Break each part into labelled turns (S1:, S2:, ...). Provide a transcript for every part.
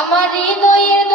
S1: আমার হৃদয়ের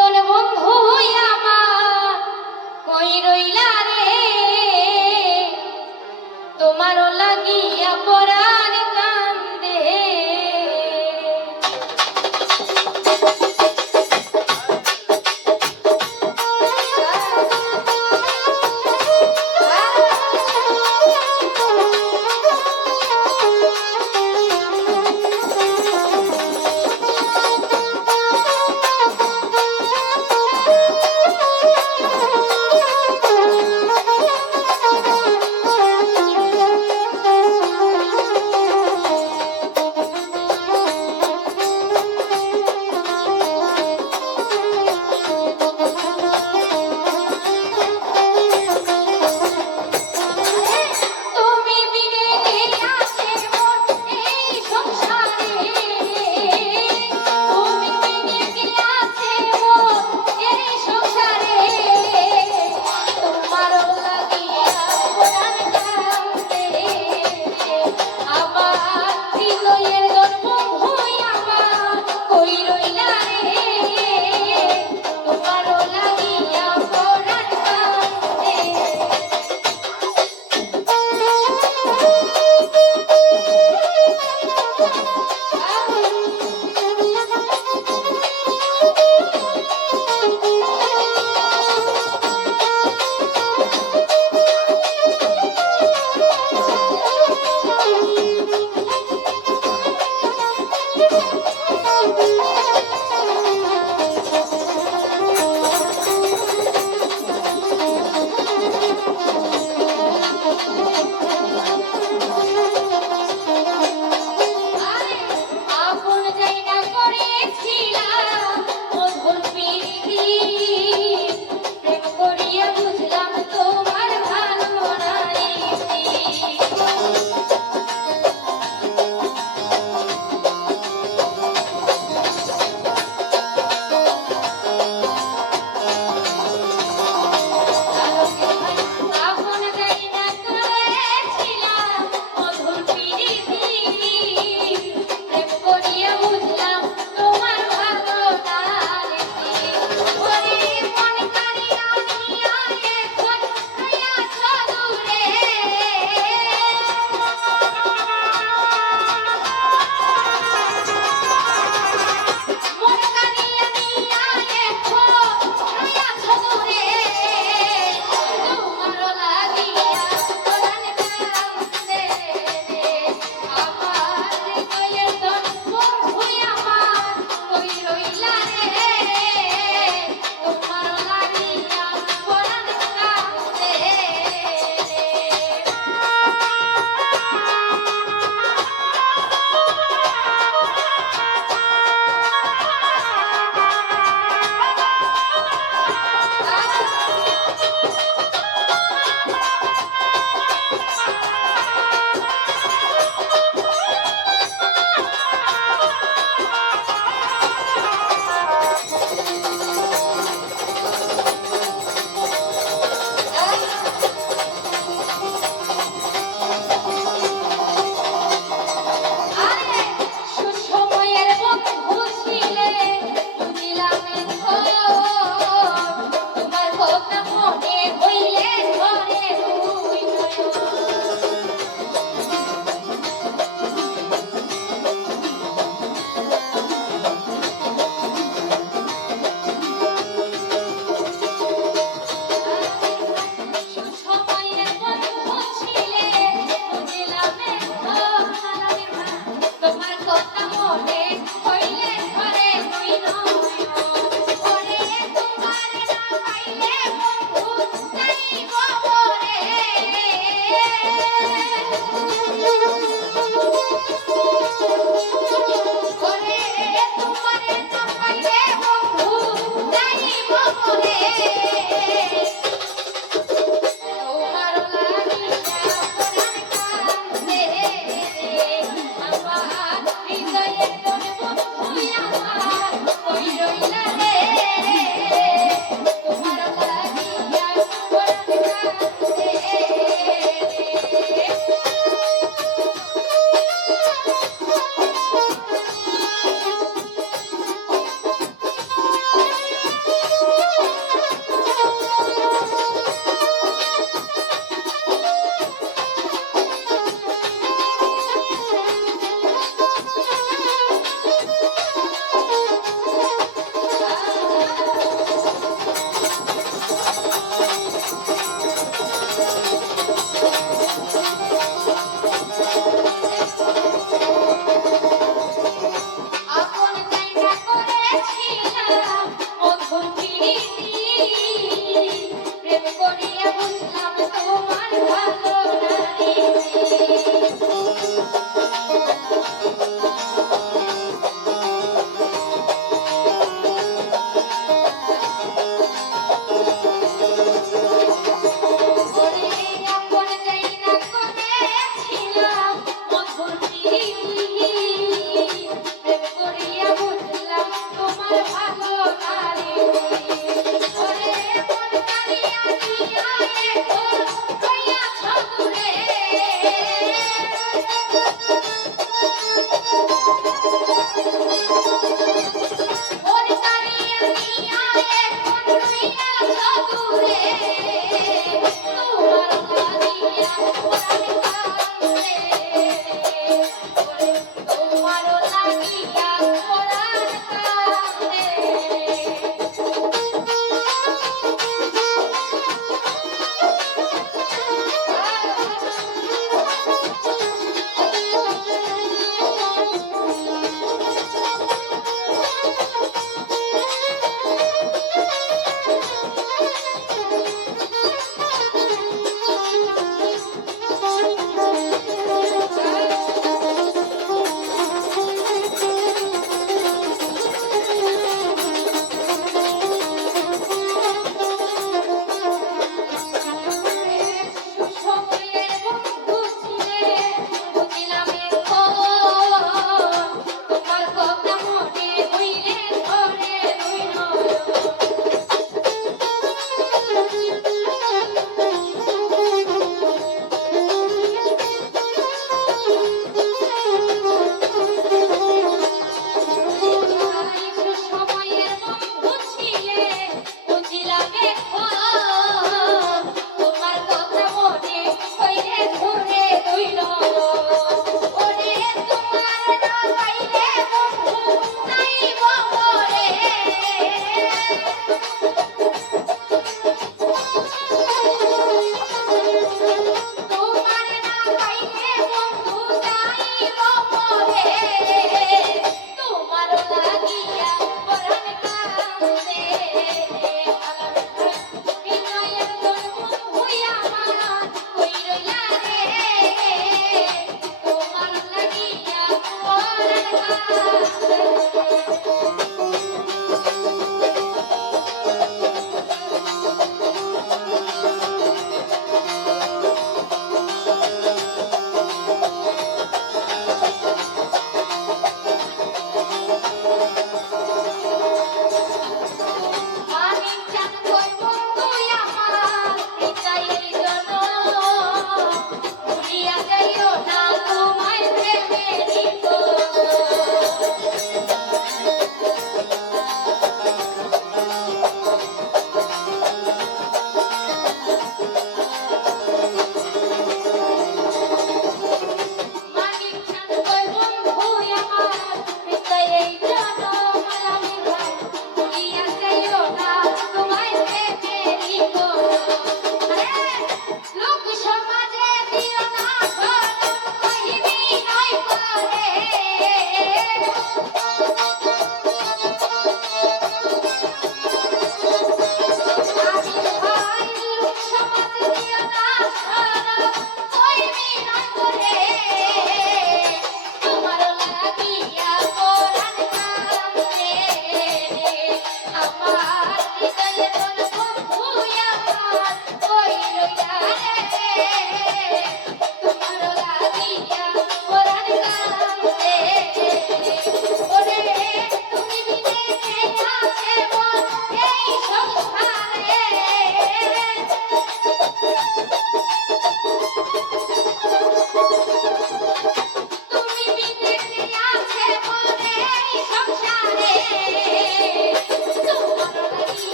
S1: Bye.